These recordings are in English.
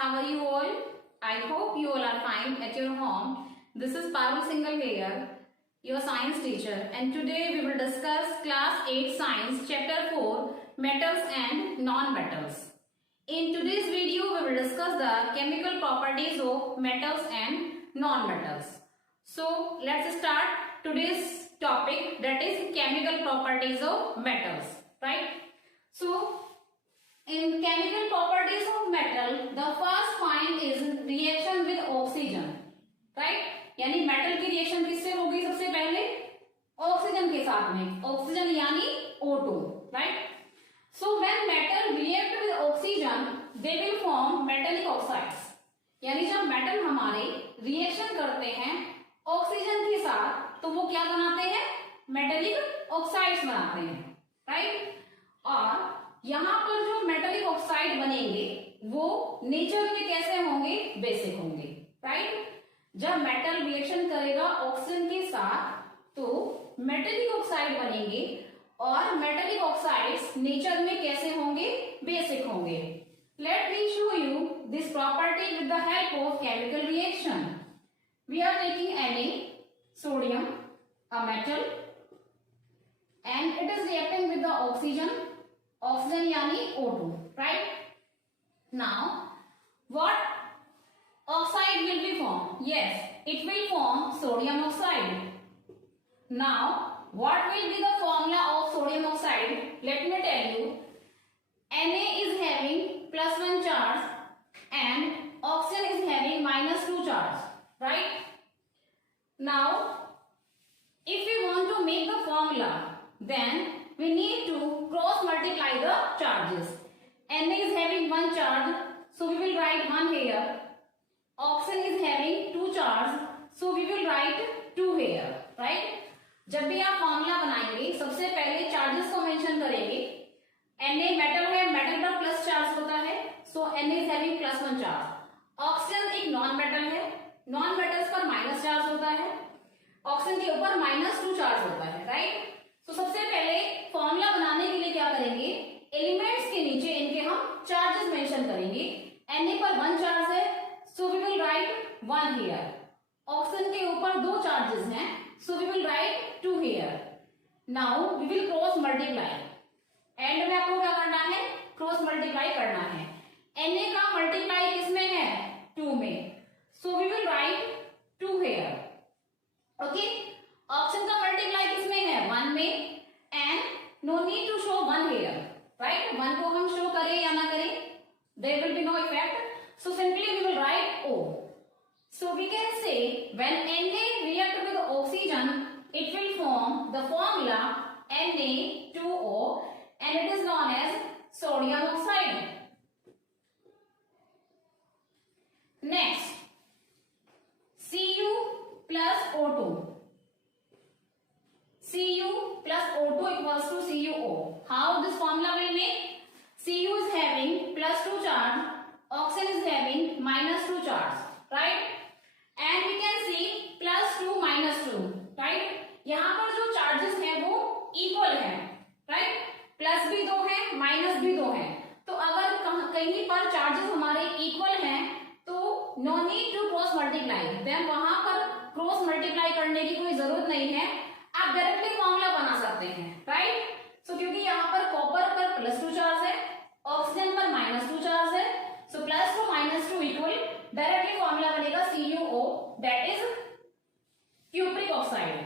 how are you all? I hope you all are fine at your home. This is Parul Singhal here, your science teacher, and today we will discuss class 8 science chapter 4 metals and non-metals. In today's video we will discuss the chemical properties of metals and non-metals. So let's start today's topic, that is chemical properties of metals, right? So in chemical properties of metal, the first point is reaction with oxygen, right? यानी metal की reaction किससे होगी? सबसे पहले oxygen के साथ में, oxygen यानी O2, right? So when metal react with oxygen, they will form metallic oxides. यानी जब मेटल हमारे रिएक्शन करते हैं ऑक्सीजन के साथ, तो वो क्या बनाते हैं? मेटेलिक ऑक्साइड्स बनाते हैं, राइट? और यहाँ पर जो मेटेलिक ऑक्साइड बनेंगे वो नेचर में कैसे होंगे? बेसिक होंगे, राइट? जब मेटल रिएक्शन करेगा ऑक्सीजन के साथ तो मेटेलिक ऑक्साइड बनेंगे, और मेटेलिक ऑक्साइड्स नेचर में कैसे होंगे? बेसिक होंगे. Let me show you this property with the help of chemical reaction. We are taking Na, sodium, a metal, and it is reacting with the oxygen यानी O2, right? Now what oxide will be formed? Yes, it will form sodium oxide. Now what will be the formula of sodium oxide? Let me tell you. Na is having +1 charge and oxygen is having -2 charge, right? Now if we want to make the formula, then we need to cross multiply the charges. Na is having 1 charge, so we will write 1 here. Oxygen is having 2 charge, so we will write 2 here, right? जब भी आप formula बनाएंगे सबसे पहले charges को mention करेंगे. Na metal है, metal पर प्लस चार्ज होता है, सो Na is having +1 charge. Oxygen एक नॉन मेटल है, नॉन मेटल्स पर माइनस चार्ज होता है, ऑक्सीजन के ऊपर -2 चार्ज होता है, राइट? तो सबसे पहले फॉर्मूला बनाने के लिए क्या करेंगे? एलिमेंट्स के नीचे इनके हम चार्जेस मेंशन करेंगे. Na पर 1 चार्ज है, so we will write 1 here. Oxygen के ऊपर 2 चार्जेस हैं, so we will write 2 here. Now we will cross multiply. End में आपको क्या करना है? क्रॉस मल्टीप्लाई करना है. Na का मल्टीप्लाई किसमें है? 2 में, so we will write 2 here. Okay, oxygen का मल्टीप्लाई किसमें है? 1 में, and no need to show 1 here, right? 1 को हम शो करें या ना करें, there will be no effect, so simply we will write O. So we can say when Na react with oxygen, it will form the formula Na2O, and it is known as sodium oxide. Next, Cu plus O2. Cu plus O2 equals to CuO. How this formula will make? Cu is having +2 charge, oxygen is having -2 charge, right? And we can see +2 -2, right? यहाँ पर जो charges हैं वो equal हैं, right? Plus भी 2 है, minus भी 2 है. तो अगर कहीं पर चार्जेस हमारे इक्वल हैं तो no need to cross multiply. Then वहां पर क्रॉस मल्टीप्लाई करने की कोई जरूरत नहीं है, आप डायरेक्टली फॉर्मूला बना सकते हैं, राइट? सो क्योंकि यहाँ पर कॉपर पर +2 चार्ज है, ऑक्सीजन पर -2 चार्ज है, सो +2 -2 इक्वल, डायरेक्टली फॉर्मूला बनेगा CuO, that is cupric oxide.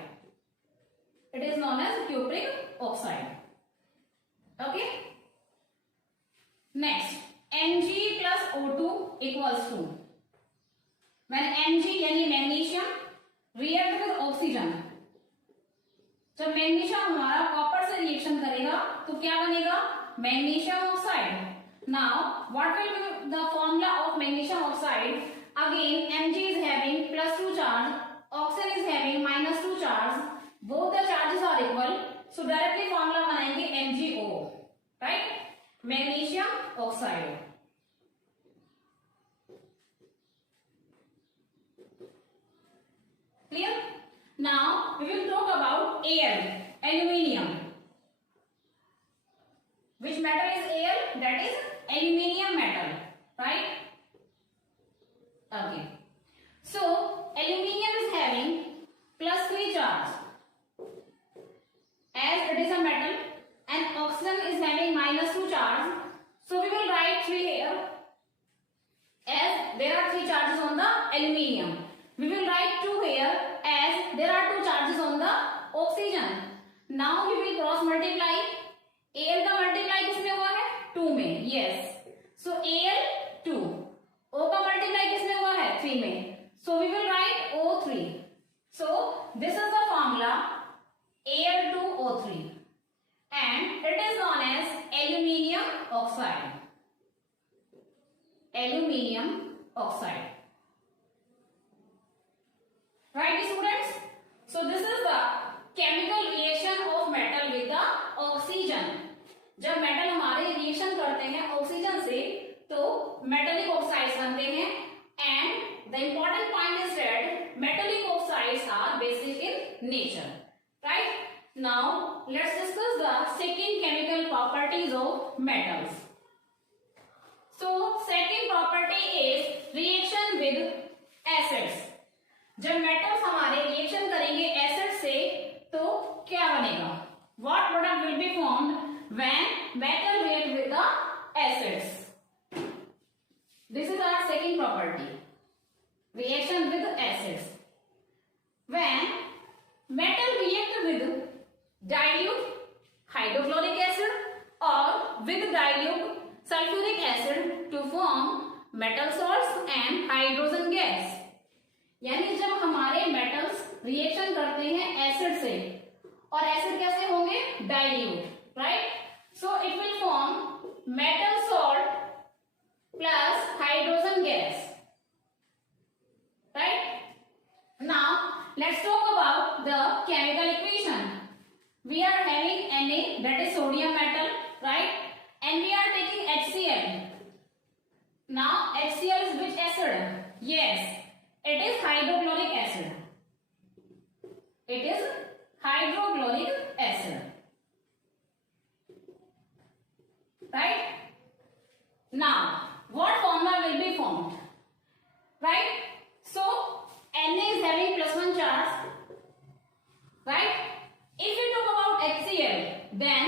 It is known as cupric oxide. Okay. Next, Mg plus O2 equals to, when Mg यानी मैग्नीशियम react with oxygen, जब magnesium हमारा copper से reaction करेगा तो क्या बनेगा? Magnesium oxide. Now what will be the formula of magnesium oxide? Again Mg is having +2 charge, oxygen is having -2 charge, both the charges are equal, so directly formula बनाएंगे MgO, right? Magnesium oxide. Clear? Now we will talk about Al, aluminium. Which metal is Al? That is aluminium metal, right? Okay. So aluminium is having +3 charge as it is a metal, and oxygen is having -2 charge. So we will write 3 here as there are 3 charges on the aluminium. We will write 2 here as there are 2 charges on the oxygen. Now we will cross multiply. Al का multiply किसमें हुआ है? 2 में. Yes. So Al 2. O का multiply किसमें हुआ है? 3 में. So we will write O3. So this is the formula Al2O3, and it is known as aluminium oxide. Aluminium oxide. Right, students? So this is the chemical reaction of metal with the oxygen. जब metal हमारे reaction करते हैं oxygen से तो metallic oxides बनते हैं, and the important point is that metallic oxides are basic in nature. Right, now let's discuss the second chemical properties of metals. So second property is reaction with acids. जब metals हमारे reaction करेंगे acid से तो क्या बनेगा? What product will be formed when metal react with the acids? This is our second property. Reaction with acids. When metal react with dilute hydrochloric acid or with dilute sulfuric acid to form metal salts and hydrogen gas. यानी जब हमारे metals reaction करते हैं acid से, और acid कैसे होंगे? Dilute. Right, so it will form metal salt plus hydrogen gas. Right, now let's talk about the chemical equation. We are having Na, that is sodium metal, right? And we are taking HCl. Now HCl is which acid? Yes, it is hydrochloric acid. It is hydrochloric acid. Right? Now what formula will be formed? Right? So Na is having +1 charge. Right? If we talk about HCl, then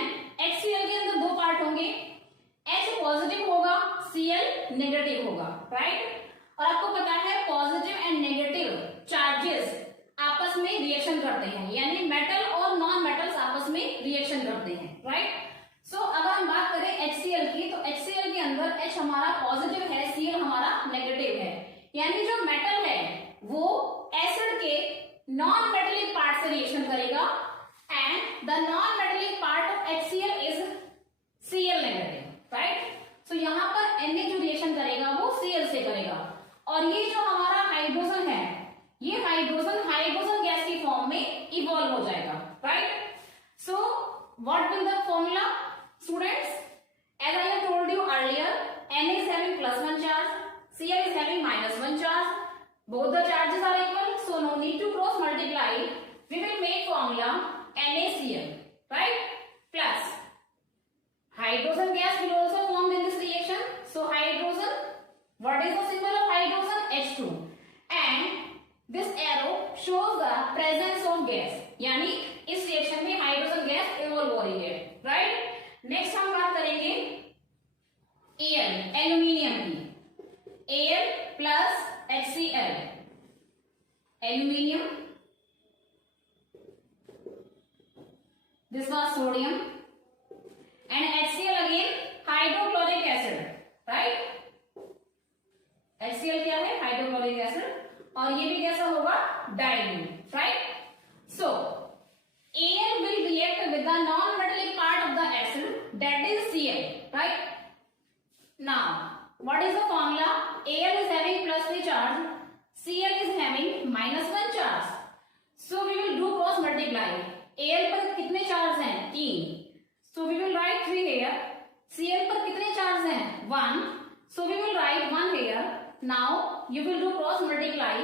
HCl के अंदर 2 part होंगे. H positive होगा, Cl negative होगा. Right, और आपको पता है positive and negative charges आपस में रिएक्शन करते हैं, यानी मेटल और नॉन मेटल्स आपस में रिएक्शन करते हैं. राइट, सो अगर हम बात करें HCl की, तो HCl के अंदर H हमारा पॉजिटिव है, Cl हमारा नेगेटिव है. यानी जो मेटल है वो एसिड के नॉन मेटेलिक पार्ट से रिएक्शन करेगा, and the non-metallic part of HCl is Cl negative. Right? So यहाँ पर Na जो रिएक्शन करेगा वो Cl से करेगा, और ये जो हमारा हाइड्रोजन है, ये हाइड्रोजन गैस की फॉर्म में इवॉल्व हो जाएगा. Right, so what will the formula students? As I have told you earlier, Na is having +1 charge, Cl is having -1 charge. Both the charges are equal, so no need to cross multiply. We will make formula NaCl, right? Plus hydrogen gas will also formed in this reaction. So hydrogen, what is the symbol of hydrogen? H2. And this arrow shows the presence of gas. यानी इस reaction में hydrogen gas evolve हो रही है. Right, next हम बात करेंगे Al, aluminium की. Al plus HCl, aluminium. This was sodium, and HCl again hydrochloric acid. Right? HCl क्या है? हाइड्रोक्लोरिक एसिड, और ये भी कैसा होगा? Dilute. Right, so Al will react with the non-metallic part of the acid, that is Cl. Right? Now what is the formula? Al is having +3 charge, Cl is having -1 charge. So we will do cross multiply. Al पर कितने charge हैं? 3. So we will write 3 here. Cl पर कितने charge हैं? 1. So we will write 1 here. Now you will do cross multiply.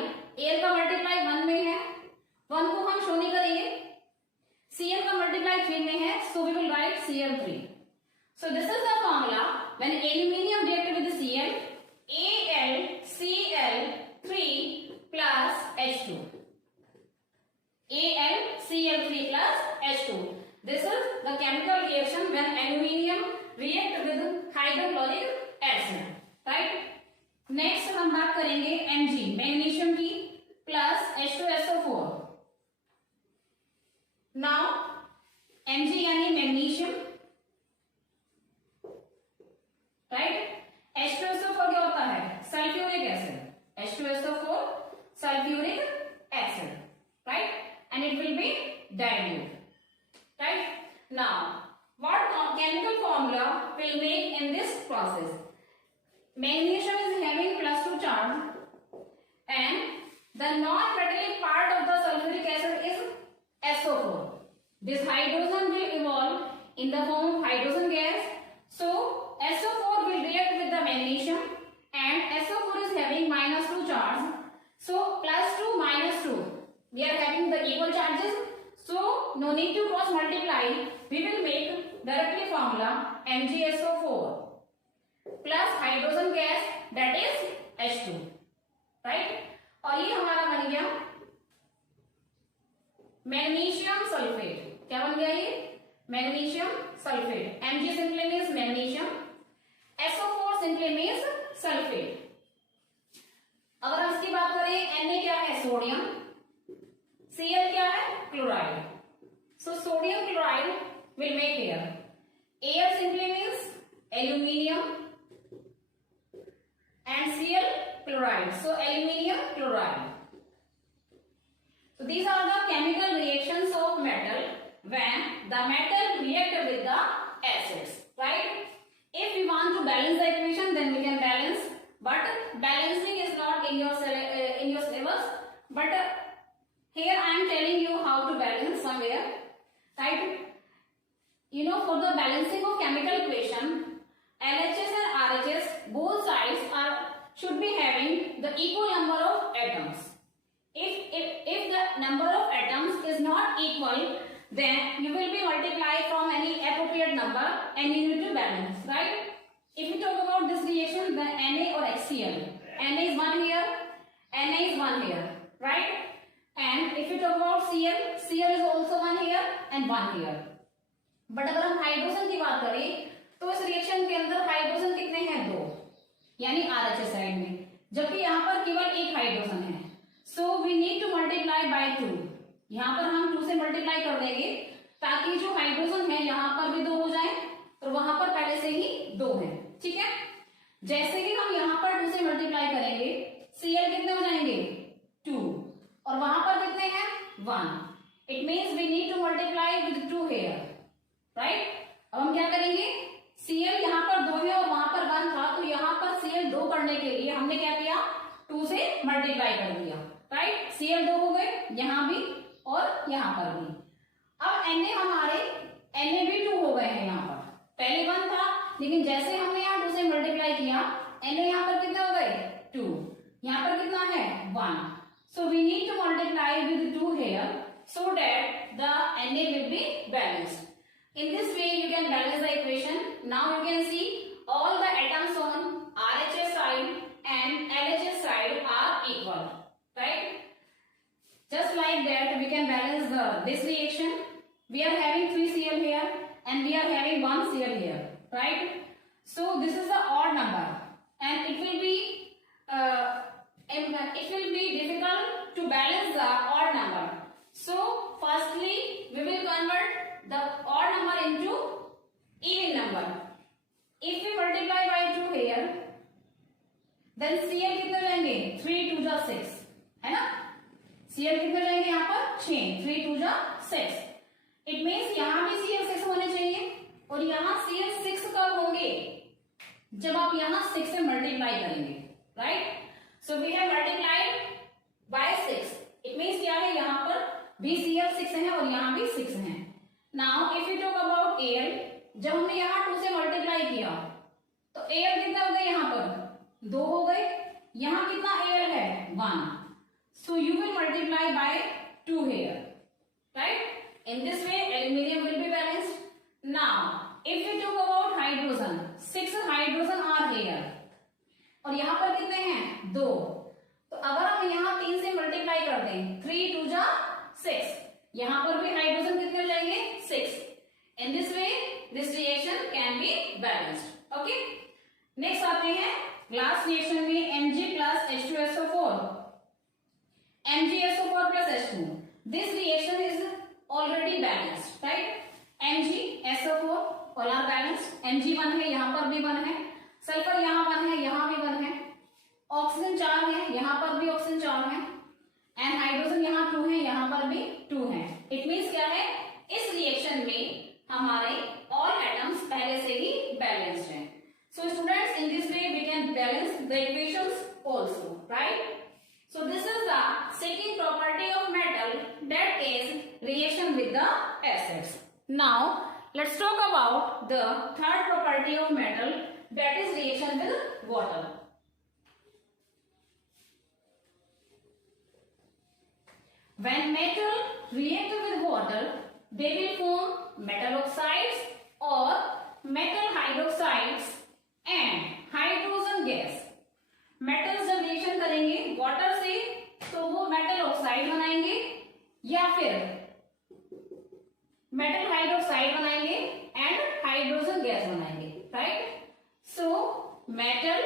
Al का multiply 1 में है, 1 को हम शो नहीं करेंगे. Cl का मल्टीप्लाई 3 में है, so we will write Cl3. So this is the formula when aluminium react with Cl. AlCl 3 plus H2. AlCl3 plus H2. This is the chemical reaction when aluminium react with hydrochloric acid. Right? Next हम बात करेंगे Mg, magnesium की, plus H2SO4. Now Mg यानी magnesium, right. H2SO4 क्या होता है? Sulphuric acid. H2SO4 sulfuric acid, right? And it will be dilute, right? Now, what chemical formula will make in this process? Magnesium is having +2 charge, and the non-metallic part of the sulfuric acid is SO4. This hydrogen will evolve in the form of hydrogen gas. So SO4 will react with the magnesium, and SO4 is having -2 charge. So +2 -2, we are having the equal charges. So no need to cross multiply. We will make directly formula MgSO4 plus hydrogen gas, that is H2, right? और ये हमारा बन गया magnesium sulphate. क्या बन गया ये? Magnesium sulphate. Mg simply means magnesium, SO4 simply means sulphate. अगर हम इसकी बात करें, Na क्या है? सोडियम. Cl क्या है? Chloride. So sodium chloride will make here. Al simply means aluminium and Cl chloride. So aluminium chloride. So these are the chemical reactions of metal when the metal react with the acids, right? If we want to balance the equation, then we can balance, but balancing is not in your syllabus. But here I am telling you how to balance somewhere, right? You know, for the balancing of chemical equation, LHS and RHS, both sides should be having the equal number of atoms. If the number of atoms is not equal, then you will be multiplied from any appropriate number and you need to balance, right? If we talk about this reaction, then Na or HCl, Na is 1 here, Na is 1 here, right? And if we talk about Cl, Cl is also 1 here and 1 here. But अगर हम hydrogen की बात करें तो इस reaction के अंदर hydrogen कितने हैं? 2, यानी RHS साइड में, जबकि यहाँ पर केवल एक हाइड्रोजन है. So we need to multiply by 2. यहाँ पर हम 2 से मल्टीप्लाई कर देंगे ताकि जो हाइड्रोजन है यहाँ पर भी 2 हो जाए और वहां पर पहले से ही 2 है. ठीक है. जैसे कि हम यहाँ पर 2 से मल्टीप्लाई करेंगे, Cl कितने हो जाएंगे? 2, और वहां पर कितने हैं? 1. It means we need to multiply with 2 here, right? अब हम क्या करेंगे? Cl यहाँ पर 2 है और वहां पर 1 था, तो यहाँ पर Cl 2 करने के लिए हमने क्या किया? 2 से मल्टीप्लाई कर दिया, राइट? Cl 2 हो गए यहाँ भी और यहाँ पर भी. अब Na हमारे Na भी 2 हो गए हैं यहाँ पर. पहले 1 था, लेकिन जैसे हमने यहाँ 2 से मल्टीप्लाई किया, Na यहाँ पर कितने हो गए? 2. यहाँ पर कितना है? 1. So we need to multiply with 2 here so that the Na will be balanced. In this way you can balance the equation. Now you can see all the atoms on RHS side and LHS side are equal, right? Just like that we can balance this reaction. We are having 3 Cl here and we are having 1 Cl here, right? So this is the odd number and it will be difficult to balance the odd number. So firstly we will convert the odd number into even number. If we multiply by 2 here, then Cl कितने जाएंगे? 3 2 6, है ना? Cl कितने जाएंगे यहाँ पर? 6. 3 2 6. It means यहाँ भी Cl 6 होने चाहिए और यहाँ Cl 6 कब होंगे? जब आप यहाँ 6 से मल्टीप्लाई करेंगे, right? So we have multiplied by 6. It means क्या है? यहाँ पर भी Cl 6 है और यहाँ भी 6 है. Now if we talk about Al, जब हमने यहाँ 2 से मल्टीप्लाई किया तो Al कितने हो गए? यहाँ पर 2 हो गए. यहाँ कितना Al है? 1. So you will multiply by 2 here, right? In this way aluminium will be balanced. Now if we talk about hydrogen, 6 hydrogen are here और यहाँ पर कितने हैं? 2. तो अगर हम यहाँ 3 से मल्टीप्लाई कर दें, 3 2 जा 6, यहाँ पर भी हाइड्रोजन कितने हो जाएंगे 6. In this way this reaction can be balanced. Okay, next आते हैं लास्ट रिएक्शन में Mg plus H2SO4. MgSO4 plus H2. This reaction is already balanced, right? MgSO4 all are balanced. Mg 1 है, यहाँ पर भी 1 है. सल्फर यहाँ 1 है, यहाँ भी 1 है. ऑक्सीजन 4 है, यहाँ पर भी ऑक्सीजन 4 है. एंड हाइड्रोजन यहाँ 2 है, यहाँ पर भी 2 है. इट मीन्स क्या है, इस रिएक्शन में हमारे ऑल एटम्स पहले से ही बैलेंस्ड हैं. So students, in this way we can balance the equations also, right? So this is the second property of metal, that is reaction with the acids. Now let's talk about the third property of metal, that is reaction with water. When metal react with water, they will form metal oxides or metal hydroxides and hydrogen gas. Metals जब reaction करेंगे water से तो वो metal oxide बनाएंगे या फिर metal hydroxide बनाएंगे and hydrogen gas बनाएंगे, right? So metal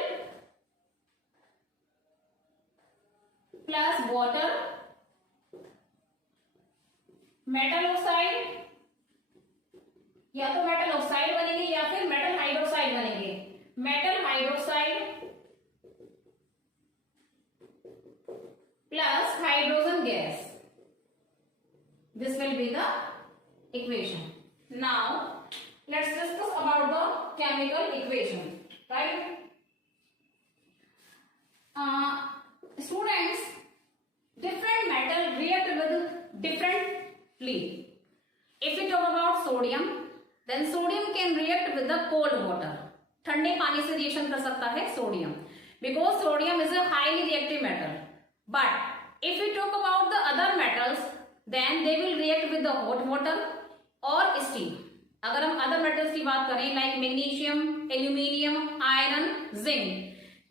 plus water, metal oxide, या तो मेटल ऑक्साइड बनेंगे या फिर मेटल हाइड्रोक्साइड बनेंगे. Metal hydroxide plus hydrogen gas, this will be the equation. Now let's discuss about the chemical equation, right? Students, different metal react with differently. If we talk about sodium, then sodium can react with the cold water. ठंडे पानी से reaction कर सकता है sodium, because sodium is a highly reactive metal. But if you talk about the other metals, then they will react with the hot water और steam. अगर हम other metals की बात करें like magnesium, aluminium, iron, zinc,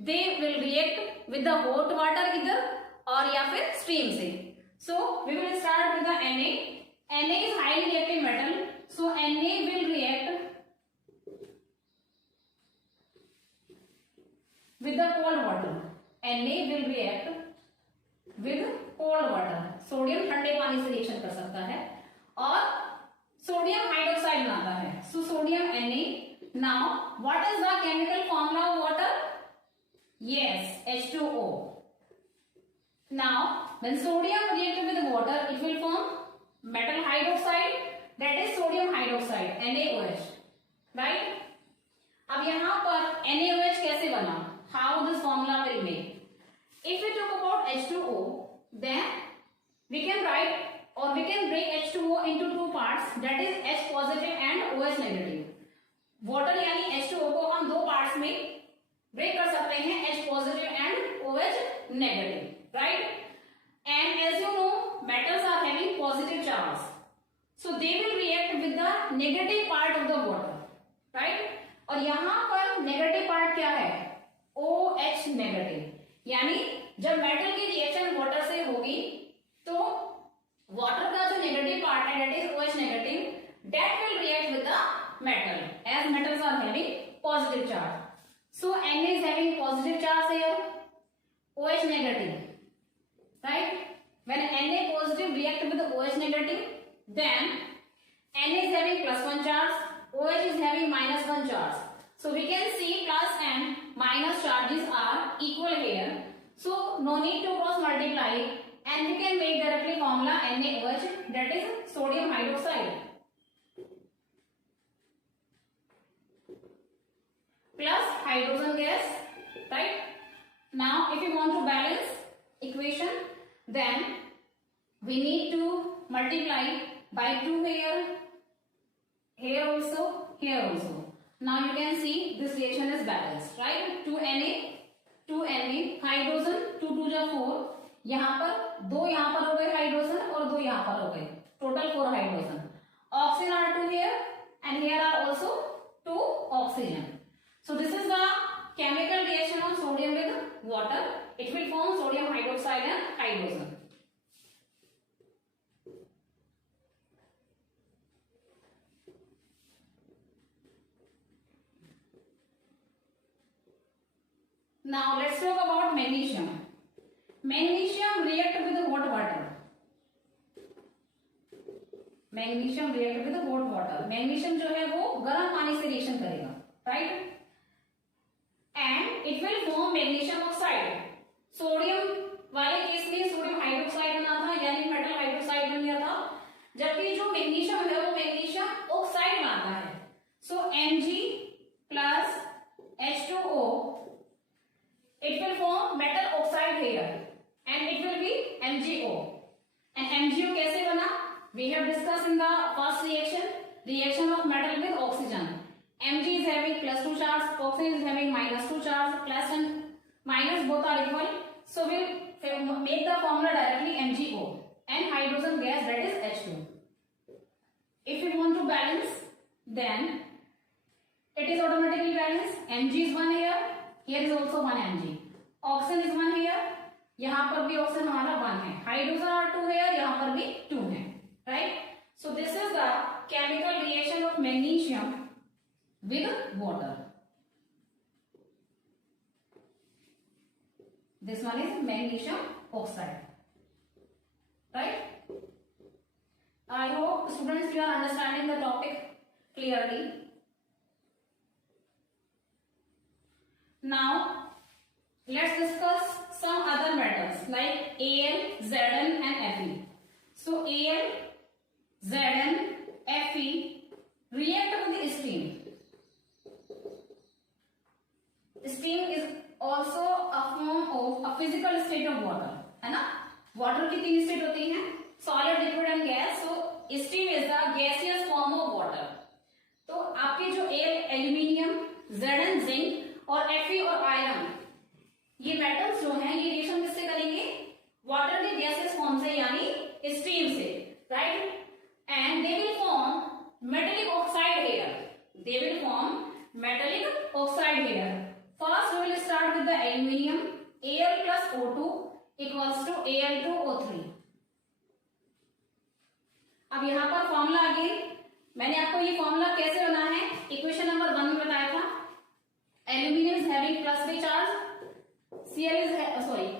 they will react with the hot water इधर और या फिर स्टीम से. So we will start with the Na. Na is highly reactive metal, so Na will react with the cold water. Na will react with cold water. Sodium ठंडे पानी से reaction कर सकता है और सोडियम हाइड्रोक्साइड बनाता है. So sodium Na. Now what is the chemical formula of water? Yes, H2O. Now when sodium react with water, it will form metal hydroxide, that is sodium hydroxide, NaOH, right? अब यहाँ पर NaOH कैसे बना? How this formula will make? If we talk about H2O, then we can write or we can break H2O into two parts, that is H positive and OH negative. Water यानी H2O को हम दो parts में break कर सकते हैं, H positive and OH negative, right? And as you know, metals are having positive charge, so they will react with the negative part of the water, right? और यहाँ पर नेगेटिव पार्ट क्या है? OH negative. यानी जब metal की reaction water से होगी तो वाटर का जो नेगेटिव पार्ट है, that is OH negative, that will react with the metal as metals are having positive charge. So Na is having positive charge here, OH negative, right? When Na positive react with the OH negative, then Na is having +1 charge, OH is having -1 charge. So we can see plus and minus charges are equal here. So no need to cross multiply, and we can make directly formula NaOH, that is sodium hydroxide, plus hydrogen gas, right? Now if you want to balance equation, then we need to multiply by 2 here also, here also. Now you can see this reaction is balanced, right? 2Na, 2Na, hydrogen 2 2 जा 4, यहाँ पर दो यहाँ पर हो गए hydrogen और दो यहाँ पर हो गए, total 4 hydrogen. Oxygen are 2 here and here are also 2 oxygen. So this is the chemical reaction of sodium with water, it will form sodium hydroxide and hydrogen. Now let's talk about magnesium. Magnesium react with what water? Magnesium react with hot water. Magnesium जो है वो गर्म पानी से reaction करेगा, right, and it will form magnesium oxide. Sodium वाले case में sodium hydroxide बना था, यानी मेटल हाइड्रोक्साइड बन गया था, जबकि जो मैग्नीशियम है वो मैग्नीशियम ऑक्साइड बनाता है. सो Mg plus H2O, it will form metal oxide here and it will be MgO. And MgO कैसे बना? We have discussed in the first reaction of metal with oxygen. Mg is having plus 2 charge, oxygen is having minus 2 charge, plus and minus both are equal. So we'll make the formula directly MgO and hydrogen gas, that is H2. If we want to balance, then it is automatically balanced. Mg is 1 here, here is also 1 Mg. Oxygen is 1 here, यहाँ पर भी oxygen हमारा 1 है. Hydrogen are 2 here, यहाँ पर भी 2 है. Right? So this is the chemical reaction of magnesium with water. This one is magnesium oxide. Right? I hope students you are understanding the topic clearly. Now let's discuss some other metals like Al, Zn and Fe. So Al, Zn, Fe react with steam. Steam is also a form of a physical state of water, है ना? Water की 3 state होती हैं, solid, liquid and gas. So steam is the gaseous form of water. तो आपके जो aluminium, Zn zinc और Fe और आयरन, ये मेटल्स जो हैं ये रिएक्शन किससे करेंगे? वाटर के गैसेस फॉर्म से, यानी स्टीम से, right, and they will form metallic oxide here. They will form metallic oxide here. First we will start with the aluminium. Al plus O2 equals to Al2O3. अब यहाँ पर formula again, मैंने आपको ये formula कैसे बना है इक्वेशन नंबर 1 में बताया था. Aluminium is having plus 3 charge,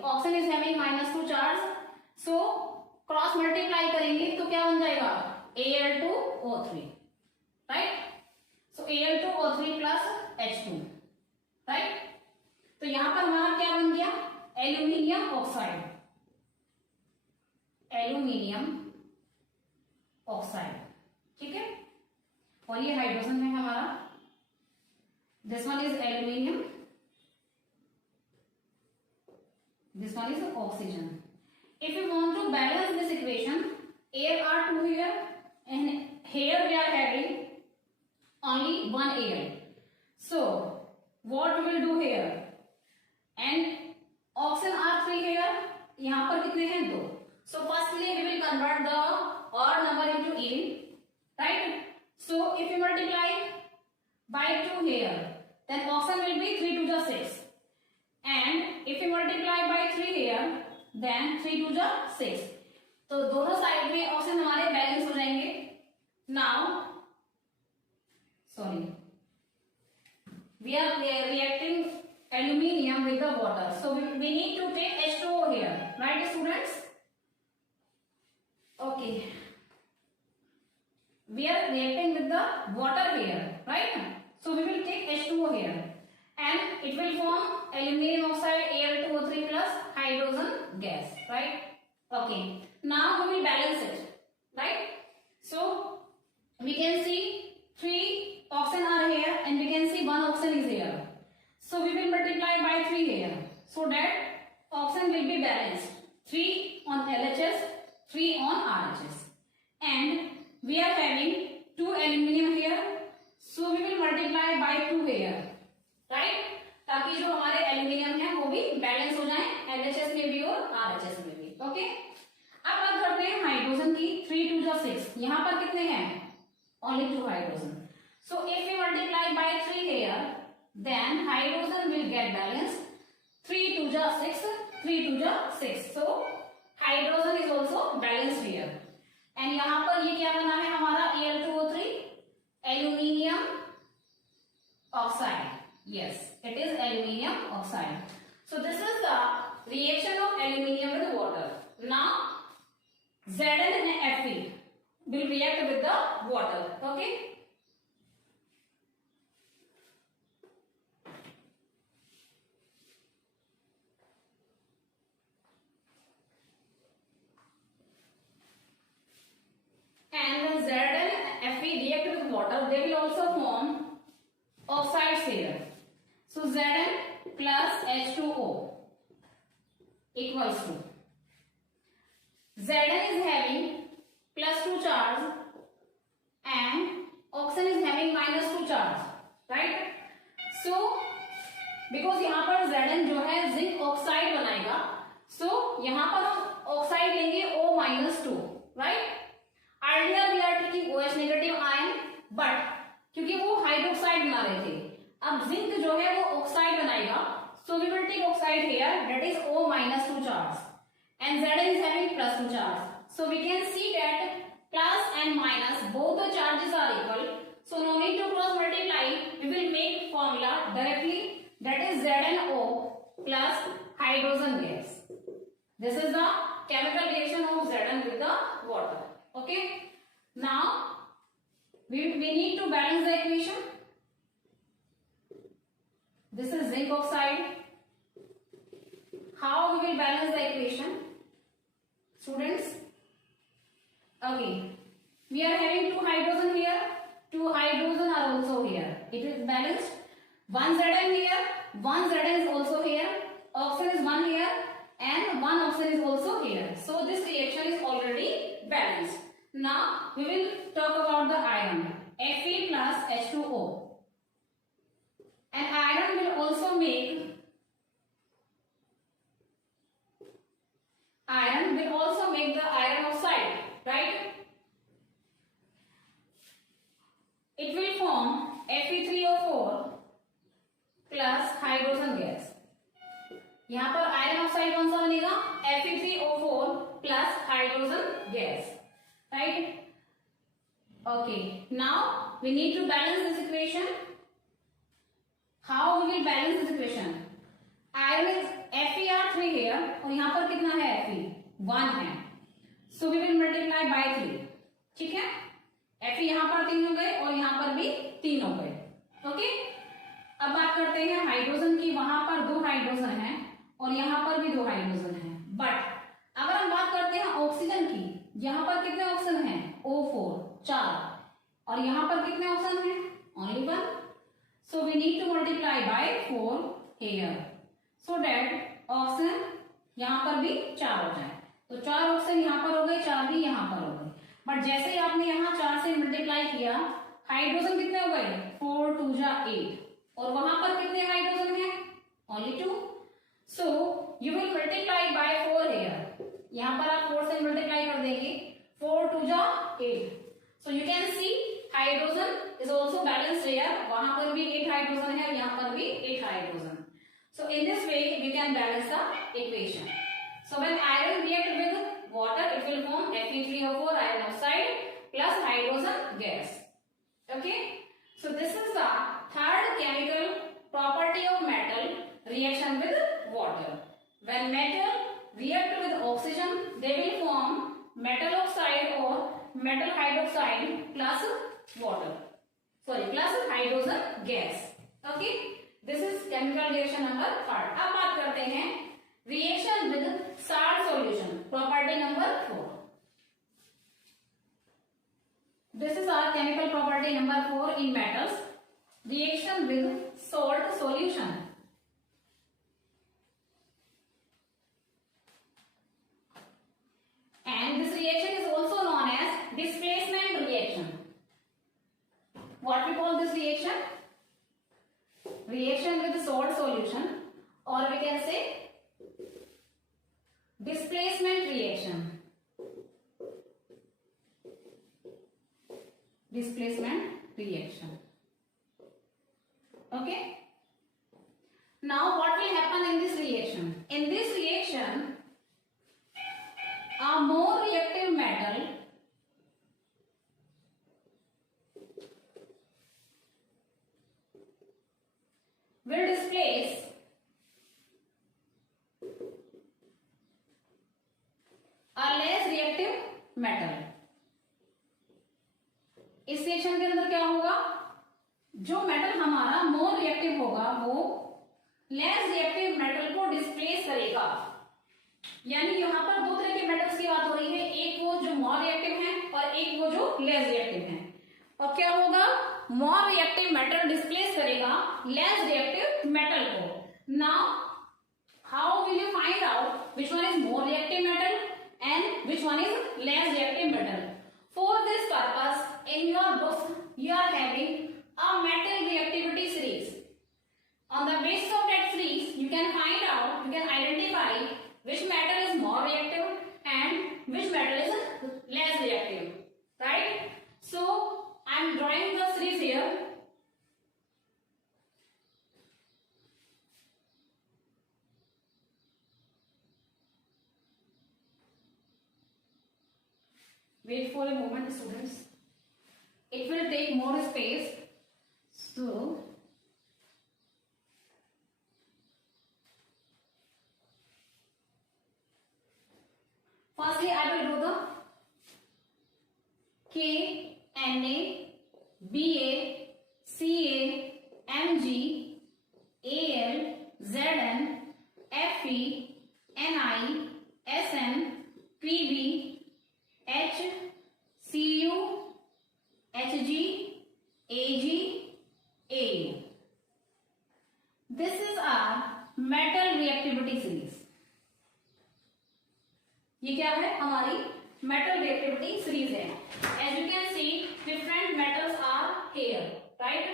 oxygen is having minus 2 charge. So cross multiply करेंगे तो क्या बन जाएगा? Al2O3, right. सो Al2O3 प्लस H2, राइट. तो यहां पर हमारा क्या बन गया? Aluminium oxide. एल्यूमिनियम ऑक्साइड, ठीक है. और ये हाइड्रोजन है हमारा. This one is aluminium, this one is oxygen. If you want to balance this equation, Al are 2 here and here we are having only 1 Al. So what we will do here? And oxygen are 3 here. यहाँ पर कितने हैं? 2. So firstly we will convert the odd number into even, right? So if you multiply by 2 here, then oxygen will be 3 to the 6. And if you multiply by 3 here, then 3 to the 6. तो दोनों side में oxygen हमारे balance हो जाएंगे. Now, sorry, we are reacting aluminium with the water. So we need to take H2O here, right, students? Okay. We are reacting with the water here, right? So we will take H2O here. And it will form aluminium oxide Al2O3 plus hydrogen gas, right? Okay. Now we will balance it, right? So we can see 3 oxygen are here and we can see 1 oxygen is here. So we will multiply by 3 here so that oxygen will be balanced. 3 on LHS, 3 on RHS. And we are having 2 aluminium here. So we will multiply by 2 here. Right, ताकि जो हमारे aluminium है वो भी balance हो जाए LHS में भी और आरएचएस में भी. ओके. अब बात करते हैं हाइड्रोजन की. 3 to the 6. यहाँ पर कितने हैं? Only 2 hydrogen. So if we multiply by 3 here, then hydrogen will get balanced. 3 2 जा 6, 3 2 जा 6. So hydrogen is also balanced here. And यहाँ पर ये क्या बना है हमारा Al2O3, aluminium oxide. Yes, it is aluminium oxide. So this is the reaction of aluminium with water. Now Zn and Fe will react with the water. Okay. And when Zn and Fe react with water, they will also form oxides here. So Zn plus H2O equals to Zn is having plus 2 charge and oxygen is having minus 2 charge, right? So because यहाँ पर Zn जो है zinc oxide बनाएगा, so यहाँ पर हम oxide लेंगे O minus 2, right? Earlier we are taking OH negative ion, but क्योंकि वो हाइड्रोक्साइड बना रहे थे, अब जिंक जो है वो ऑक्साइड बनाएगा, so we will take oxide here, that is O minus 2 charge, and Zn is having plus 2 charge. So we can see that plus and minus both the charges are equal, so no need to cross multiply. We will make formula directly, that is ZnO plus hydrogen gas. This is the chemical reaction of Zn with the water. Okay. Now we need to balance the equation. This is zinc oxide. How we will balance the equation, students? Okay, we are having 2 hydrogen here, 2 hydrogen are also here. It is balanced. 1 Zn here, 1 Zn is also here. Oxygen is 1 here, and 1 oxygen is also here. So this reaction is already balanced. Now we will talk about the iron. Fe plus H2O. And iron will also make the iron oxide, right? It will form Fe3O4 plus hydrogen gas. यहाँ पर iron oxide कौन सा बनेगा? Fe3O4 plus hydrogen gas, right? Okay, now we need to balance this equation. How we will balance this equation? Iron is Fe3 here, और यहाँ पर कितना है Fe? 1 है. So we will multiply by 3. ठीक है? Fe यहाँ पर 3 हो गए और यहाँ पर भी 3 हो गए. ओके? अब बात करते हैं हाइड्रोजन की. वहां पर 2 हाइड्रोजन है और यहाँ पर भी 2 हाइड्रोजन है. बट अगर हम बात करते हैं ऑक्सीजन की, यहाँ पर कितने ऑक्सीजन है? O4 4, और यहाँ पर कितने ऑक्सीजन है? Only 1. So we need to multiply by 4 here, so that oxygen यहाँ पर भी 4 हो जाए. तो 4 ऑक्सीजन यहाँ पर हो गए, 4 भी यहाँ पर हो गए. बट जैसे ही आपने यहाँ 4 से मल्टीप्लाई किया, हाइड्रोजन कितने हो गए? 4 2 जा 8, और वहां पर कितने हाइड्रोजन है? Only 2. So you will multiply by 4 here. यहाँ पर आप 4 से मल्टीप्लाई कर देंगे. 4 2 जा 8. So you can see hydrogen is also balanced here. वहां पर भी 8 हाइड्रोजन है और यहाँ पर भी 8 hydrogen. So in this way we can balance the equation. So when iron react with water, it will form Fe3O4 iron oxide plus hydrogen gas. Okay. So this is the third chemical property of metal reaction with water. When metal react with oxygen, they will form metal oxide or metal hydroxide plus water. Sorry, plus hydrogen gas. Okay. This is chemical reaction number 3. अब बात करते हैं reaction with salt solution, property number 4. This is our chemical property number 4 in metals. Reaction with salt solution. And this reaction is also known as displacement reaction. What we call this reaction? Reaction with salt solution, or we can say displacement reaction. Displacement reaction. Okay. Now what will happen in this reaction? In this reaction, a more reactive metal will displace a less reactive metal. इस reaction के अंदर क्या होगा? जो metal हमारा more reactive होगा वो less reactive metal को डिस्प्लेस करेगा। यानी यहाँ पर दो तरह के मेटल्स की बात हो रही है, एक वो जो मोर रिएक्टिव है और एक वो जो लेस रिएक्टिव है। और क्या होगा? मोर रिएक्टिव मेटल डिस्प्लेस करेगा लेस रिएक्टिव मेटल को। Now how will you find out which one is more reactive metal and which one is less reactive metal? For this purpose, in your books, you are having a metal reactivity series. On the basis of that series, you can find out, you can identify which metal is more reactive and which metal is less reactive. Right? So, I am drawing the series here. Wait for a moment, students. It will take more space. So, firstly, I will do the K, Na, Ba, Ca, Mg, Al, Zn, Fe, Ni, Sn, Pb, H, Cu, Hg, Ag, Au. This is our metal reactivity series. ये क्या है? हमारी metal reactivity series है. As you can see, different metals are here, right?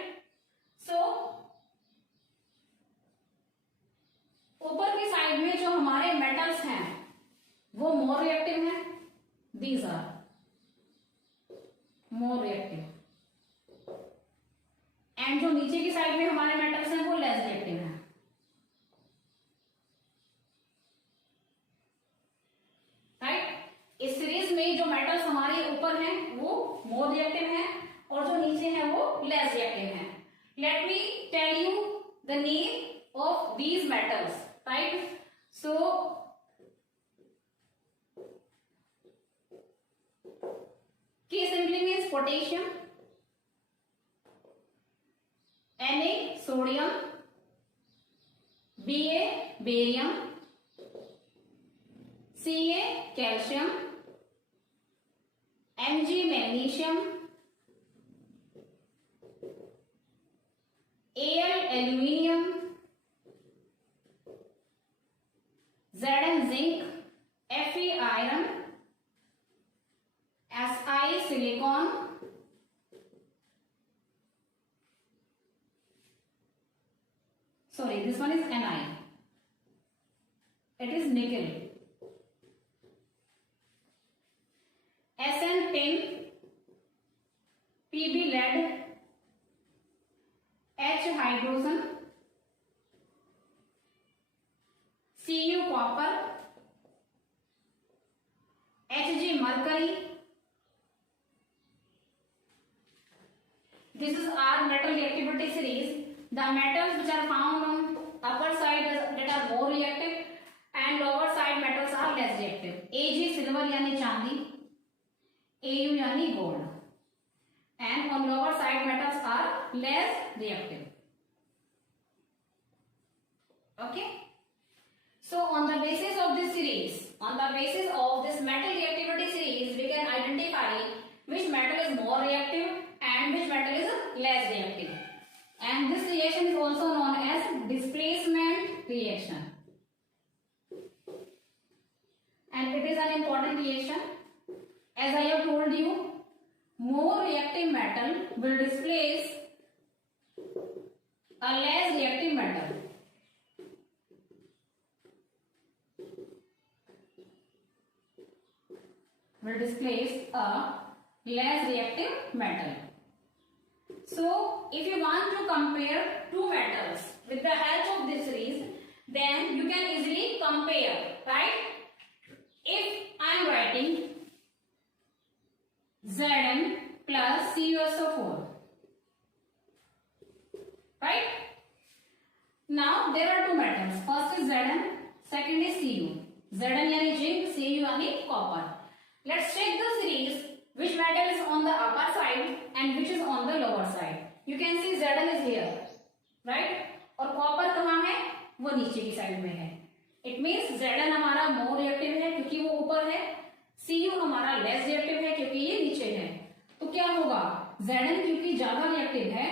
So, ऊपर की side में जो हमारे metals हैं, वो more reactive हैं. These are more reactive. And जो नीचे की साइड में हमारे मेटल्स हैं वो लेस रिएक्टिव हैं. राइट? इस सीरीज में जो मेटल्स हमारे ऊपर हैं वो मोर रिएक्टिव हैं और जो नीचे हैं वो लेस रिएक्टिव हैं. Let me tell you the name of these metals. Right? So K simply means potassium, Na sodium, Ba barium, Ca calcium, Mg magnesium, Al aluminium, Zn zinc, Fe iron, Si silicon, sorry, this one is Ni. It is nickel. Sn tin, Pb lead, H hydrogen, Cu copper, Hg mercury. This is our metal reactivity series. The metals which are found on upper side that are more reactive and lower side metals are less reactive. Ag silver यानी चांदी, Au यानी gold, and on lower side metals are less reactive. Okay. So on the basis of this series, on the basis of this metal reactivity series, we can identify which metal is more reactive and which metal is less reactive. And this reaction is also known as displacement reaction. And it is an important reaction. As I have told you, more reactive metal will displace a less reactive metal. Will displace a less reactive metal. So, if you want to compare two metals with the help of this series, Now there are two metals. First is Zn, second is Cu. Zn यानी zinc, Cu यानी copper. Let's check the series. Which metal is on the upper side and which is on the lower side. You can see Zn is here, right? और copper कहाँ है? वो नीचे की side में है. It means Zn हमारा more reactive है क्योंकि वो ऊपर है. Cu हमारा less reactive है क्योंकि ये नीचे है. तो क्या होगा? Zn क्योंकि ज्यादा reactive है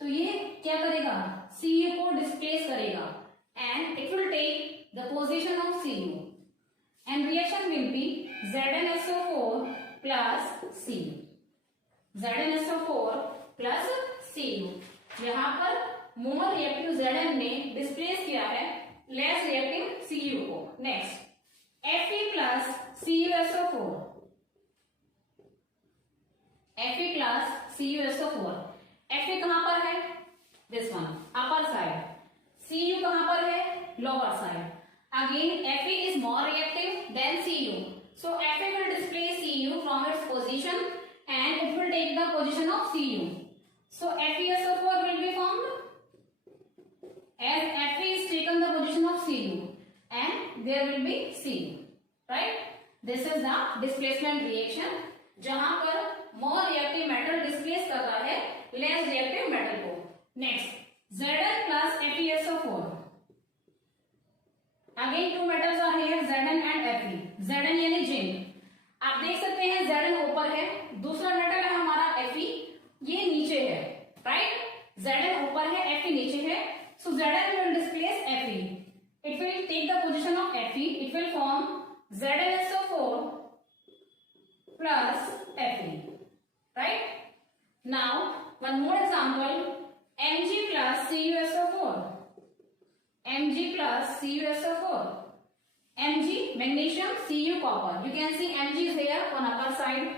तो ये क्या करेगा? Cu को displace करेगा and it will take the position of Cu and reaction will be ZnSO4 plus Cu. ZnSO4 plus Cu. यहाँ पर मोर रिएक्टिव Zn ने डिस्प्लेस किया है लेस रिएक्टिव Cu को. Next Fe plus CuSO4. Fe plus CuSO4. Fe कहाँ पर है? This one upper side. Cu कहाँ पर है? Lower side. Again Fe is more reactive than Cu. So Fe will displace Cu from its position and it will take the position of Cu. So FeSO4 will be formed as Fe is taken the position of Cu and there will be Cu. Right? This is the displacement reaction जहां पर more reactive metal displace कर रहा है less reactive metal को. Next Zn plus FeSO4. Again two metals are here Zn and Fe. Zn यानी zinc. आप देख सकते हैं Zn ऊपर है, दूसरा मेटल है हमारा Fe, ये नीचे है. राइट? Zn ऊपर है, Fe नीचे है. So Zn will displace Fe. It will take the position of Fe. It will form ZnSO4 plus Fe. Right? Now one more example. Mg plus CuSO4. Mg plus CuSO4. Mg magnesium, Cu copper. You can see Mg is here on upper side.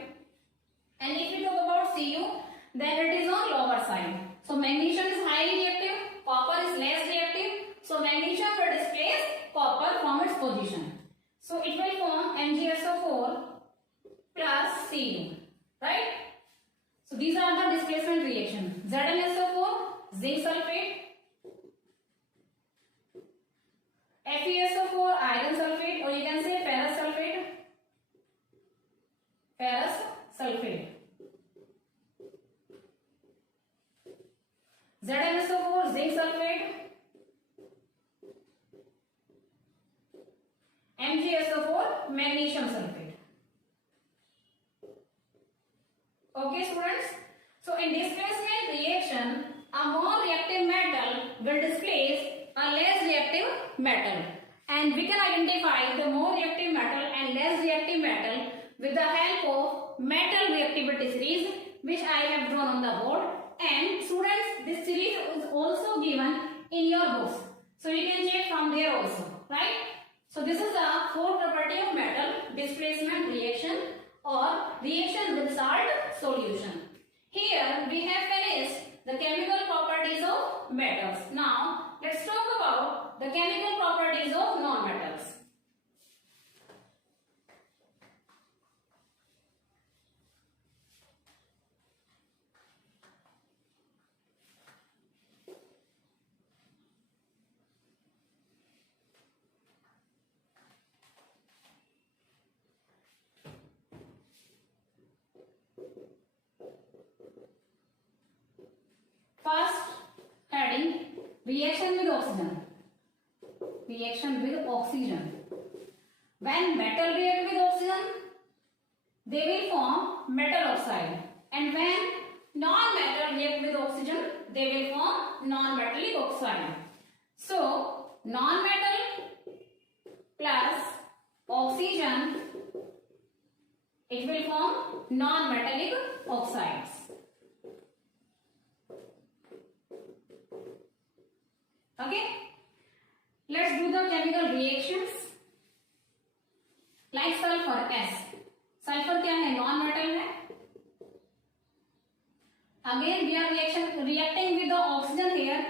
And if we talk about Cu, then it is on lower side. So magnesium is highly reactive, copper is less reactive. So magnesium will displace copper from its position. So it will form MgSO4 plus Cu. Right? So these are the displacement reactions. ZnSO4, zinc sulfate. FeSO4, iron sulfate, or you can say ferrous sulfate. Ferrous sulfate. ZnSO4, zinc sulfate. MgSO4, magnesium sulfate. Okay, students. So in displacement reaction, a more reactive metal will displace a less reactive metal, and we can identify the more reactive metal and less reactive metal with the help of metal reactivity series, which I have drawn on the board. And students, this series is also given in your books, so you can check from there also, right? So this is the fourth property of metal, displacement reaction or reaction with salt solution. Here we have finished the chemical properties of metals. Now let's talk about the chemical properties of non-metals. First heading, reaction with oxygen. Reaction with oxygen. When metal react with oxygen, they will form metal oxide. And when non-metal react with oxygen, they will form non-metallic oxide. So, non-metal plus oxygen, it will form non-metallic oxides. Okay, let's do the chemical reactions. Like sulfur S. Sulfur क्या है? Non-metal है. Again we are reacting with the oxygen here.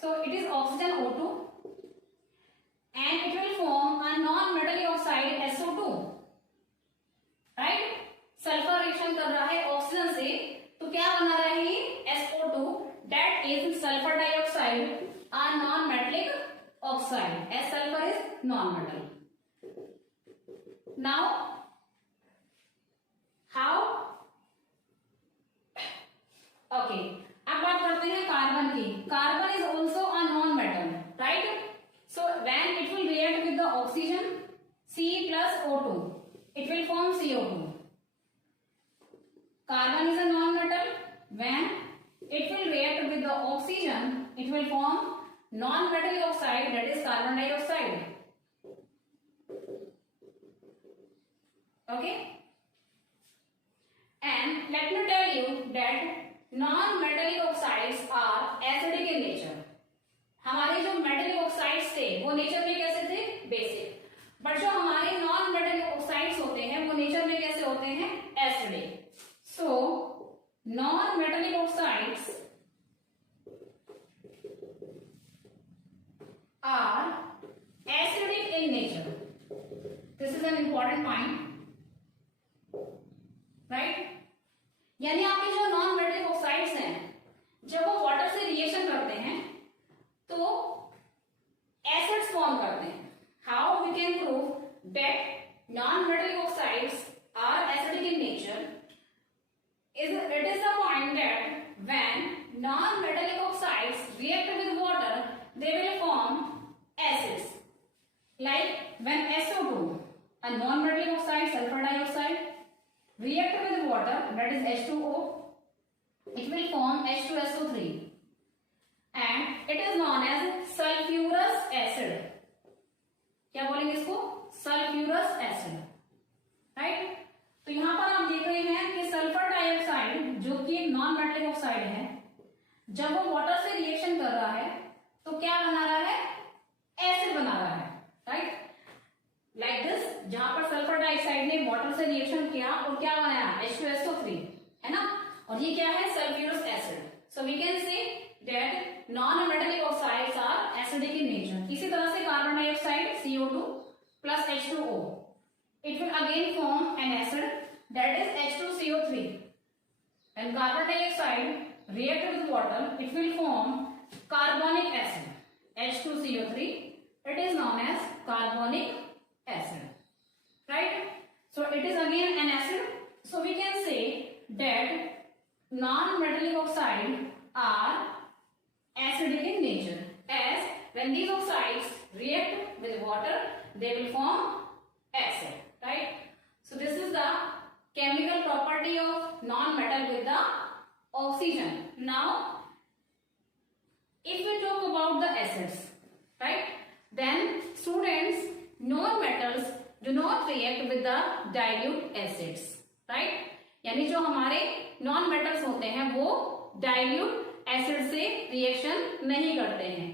So it is oxygen O2 and it will form a non-metallic oxide SO2. Right? Sulfur reaction कर रहा है oxygen से, तो क्या बना रहा है ये? SO2, that is sulfur dioxide, a non-metallic oxide, as sulfur is non-metal. Now, how? Okay. अब बात करते हैं कार्बन की. Carbon is also a non-metal, right? So when it will react with the oxygen, C plus O2, it will form CO2. Carbon is a non-metal. When it will react with the oxygen, it will form non-metallic oxide, that is carbon dioxide. Okay? And let me tell you that non-metallic oxides are acidic in nature. हमारे जो metallic oxides थे वो nature में कैसे थे? Basic. But जो हमारे non metallic oxides होते हैं वो नेचर में कैसे होते हैं? Acidic. So non metallic oxides are acidic in nature. This is an important point, right? यानी आपके जो नॉन मेटलिक ऑक्साइड्स हैं जब वो वाटर से रिएक्शन करते हैं तो एसिड्स फॉर्म करते हैं. How we can prove that non metallic oxides are acidic in nature? It is the point that when non-metallic oxides react with water, they will form acids. Like when SO2, a non-metallic oxide, sulfur dioxide, react with water, that is H2O, it will form H2SO3. And it is known as sulfurous acid. क्या बोलेंगे इसको? Sulfurous acid, right? तो यहां पर आप देख रहे हैं कि सल्फर डाइऑक्साइड जो कि नॉन मेटलिक ऑक्साइड है, जब वो वाटर से रिएक्शन कर रहा है तो क्या बना रहा है? एसिड बना रहा है, राइट? लाइक दिस, जहां पर सल्फर डाइऑक्साइड ने वाटर से रिएक्शन किया और क्या बनाया? H2SO3, है ना? और ये क्या है? Sulphurous acid. So we can say that non metallic oxides are acidic in nature. इसी तरह से carbon dioxide CO2 plus H2O, it will again form an acid, that is H2CO3. When carbon dioxide react with water, it will form carbonic acid, H2CO3. It is known as carbonic acid, right? So it is again an acid. So we can say that non-metallic oxides are acidic in nature, as when these oxides react with water, they will form acid, right? So this is the chemical property of non-metal with the oxygen. Now if we talk about the acids, right, then students, non-metals do not react with the dilute acids, right? यानी जो हमारे non metals होते हैं वो dilute acid से reaction नहीं करते हैं.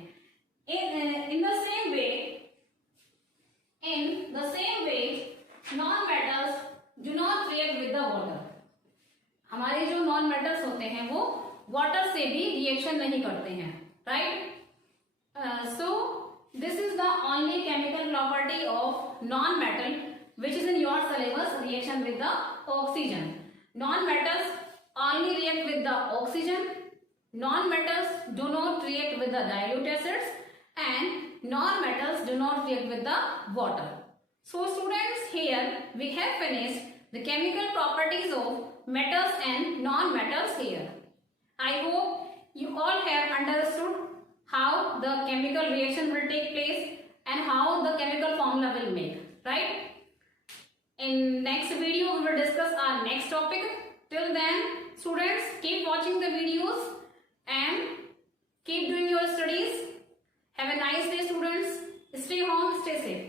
In the same way, non-metals do not react with the water. हमारे जो नॉन मेटल्स होते हैं वो वाटर से भी रिएक्शन नहीं करते हैं, right? So this is the only chemical property of non-metal which is in your syllabus, reaction with the oxygen. Non-metals only react with the oxygen. Non-metals do not react with the dilute acids, and non-metals do not react with the water. So students, here we have finished the chemical properties of metals and non-metals here. I hope you all have understood how the chemical reaction will take place and how the chemical formula will make, right? In next video we will discuss our next topic. Till then, students, keep watching the videos and keep doing your studies. Have a nice day, students. Stay home, stay safe.